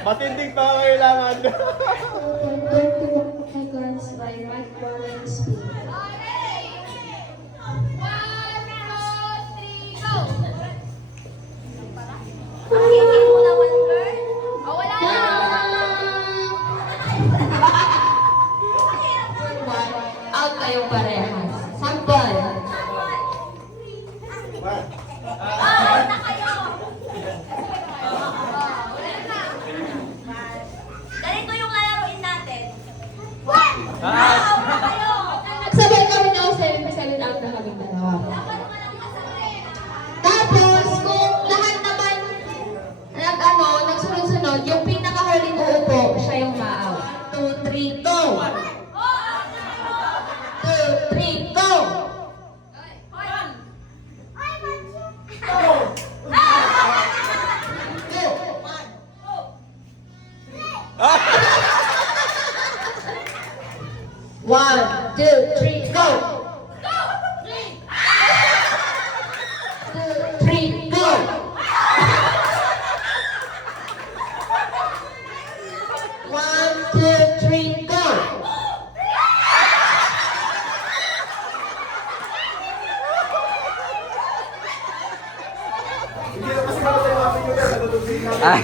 Matinding pangangailangan. 22 seconds by Mike Warren Speed. Out kayo parehas. Sample. Ganito yung lalaroin natin. Nagsabay kami na ako sa salita out na kami dalawa. Tapos, kung lahat naman nagsunod-sunod, yung pinakahuling uupo, siya yung ma-out. 2, 3, go! 2, 3, go! One, two, three, go! 2, 3, go! One, two, three, go! Ay.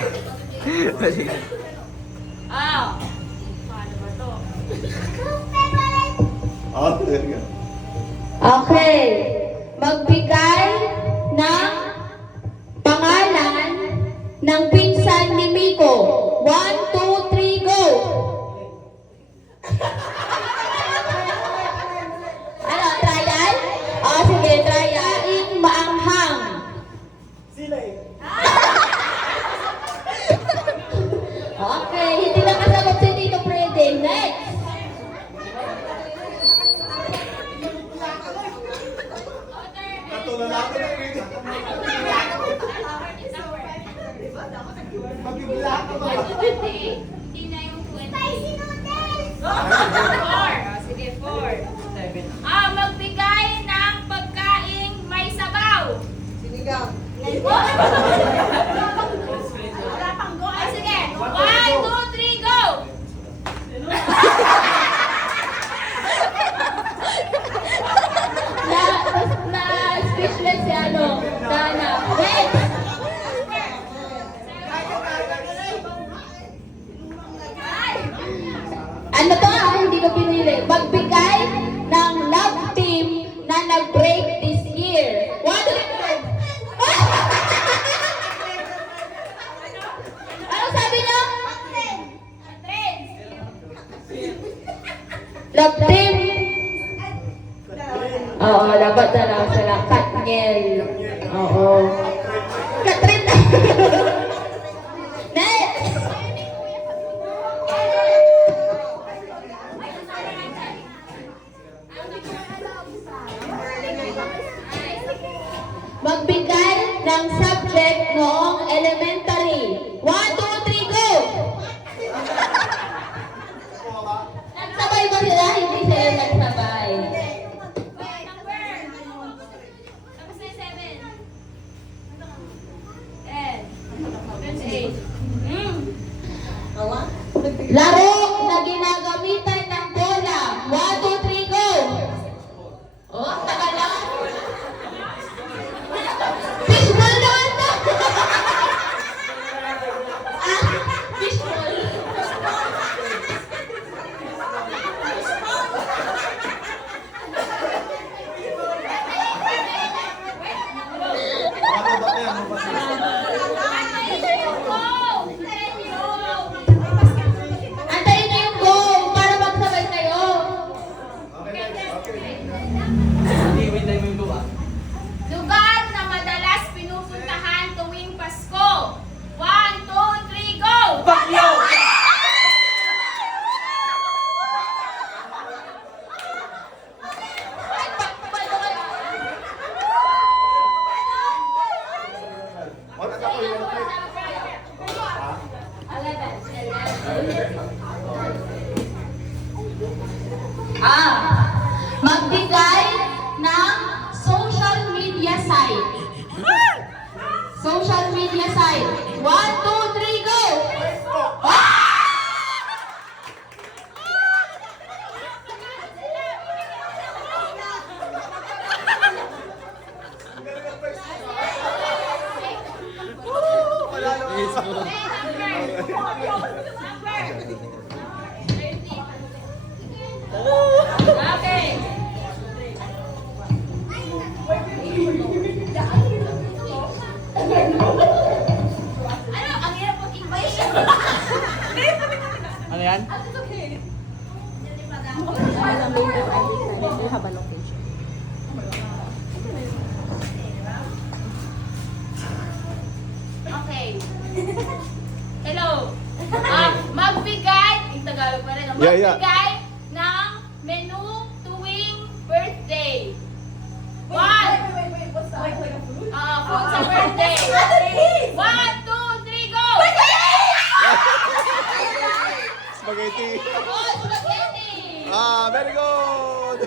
Oh, talaga. Okay. Magbigay ng pangalan ng pinsan ni Miko. 1, 2, 3, go! Ano, trial? O, sige, trial. Maanghang. Sila eh. Okay, hindi na kasagot si Tito Freddy. Next! Katulad ako ng video. Mag-ibla ka ba? Hindi na yung 20. 4. Sige, 4. Magbigay ng pagkaing may sabaw. Sinigang. Sige. 1, 2, 3, go! Speechless si ano, Dana. Next! Ano to hindi ko pinili. Magbigay ng love team na nag-break this year. What? Ano sabi niyo? Love team? Oo, dapat na lang sila. Katniel. Oo. Katrin. Next! Magbigay ng subject noong elementary. 1, 2, 3, go! Nagsabay ba sila? Hindi sila nagsabay. Laro na ginagamitan ng bola. 1, 2, 3, go! Oh, tagal lang. Fishball naman to! Fishball. Ano ba yan? Ano ba Antayin niyo yung go para magsabay kayo. Lugar na madalas pinupuntahan tuwing Pasko. 1, 2, 3, go! Bakyo! Wala ka ko yun. Magbigay ng social media site. Social media site. 1, 2, 3, go! Okay. Ano? Ang hirap mag-invite. Ano yan? Okay. Hello. Magbigay, yung Tagalog pa rin. Yeah, yeah. Magbigay ng menu tuwing birthday. One. Food sa birthday. 1, 2, 3, go! Spaghetti. Oh, spaghetti! Ah, very good.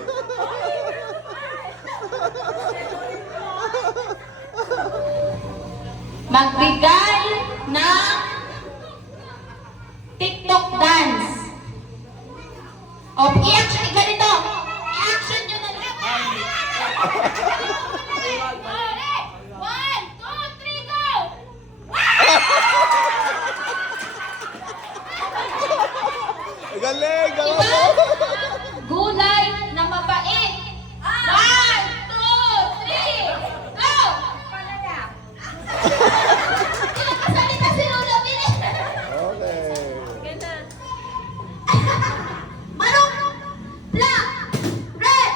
Magbigay ng TikTok dance. O, i-action, ganito. I-action nyo na lang. Okay. 1, 2, 3, go! Galing, galing. Diba? Gulay na mabait. 1, 2, 3, go! Ilang kasalita si Lola Bilis? Okay. Manok! Black! Red!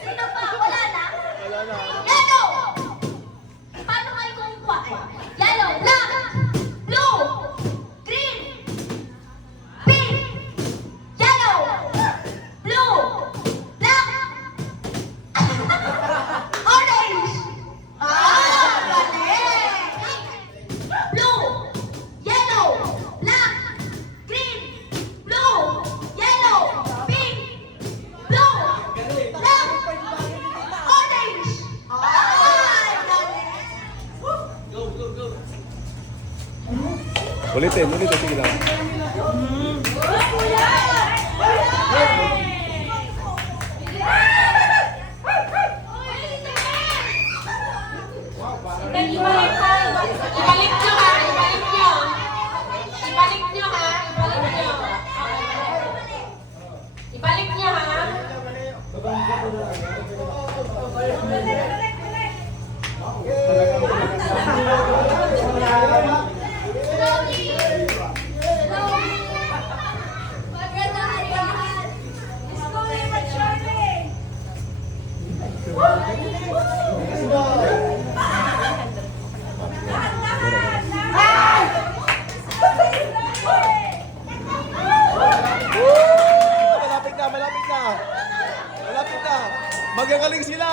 Sino pa? Wala na? Wala na. Yellow! Paano kayo kumukuha? Yellow, black, blue, green, pink, yellow, blue, black, orange. Galing! Blue, yellow, black, green, blue, yellow, pink, blue, black, orange. Ulitin, sige lang. Ibalik nyo ha, ibalik nyo. Ibalik nyo ha, ibalik nyo. Ibalik nyo ha. Malapit na. Magagaling sila.